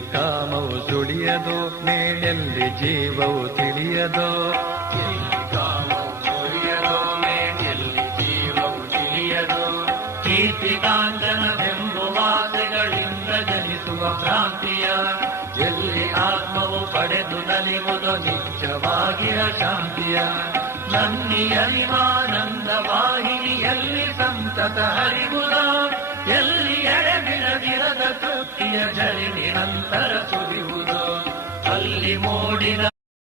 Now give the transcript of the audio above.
ಕಾಮವು ಸುಳಿಯದೋ ಮೇಲೆಲ್ಲಿ ಜೀವವು ತಿಳಿಯದೋ. ಎಲ್ಲಿ ಕಾಮವು ಸುಳಿಯದೋ ಮೇಲೆಲ್ಲಿ ಜೀವವು ತಿಳಿಯದೋ. ಕೀರ್ತಿ ಕಾಂಚನವೆಂಬುವ ಆಸೆಗಳಿಂದ ಜನಿಸುವ ಭ್ರಾಂತಿಯ ಎಲ್ಲಿ ಆತ್ಮವು ಪಡೆದು ನಲಿಯುವುದು ನಿಜವಾಗಿರ ಶಾಂತಿಯ. ನನ್ನಿಯರಿವಾನಂದ ವಾಹಿನಿಯಲ್ಲಿ ಸಂತತ ಹರಿಗುದ ಎಲ್ಲಿ ಎಡೆಬಿಡದಿರದ ತೃಪ್ತಿಯ ಜರಿ ನಿರಂತರ ಸುರಿಯುವುದು. ಅಲ್ಲಿ ಮೂಡಿದ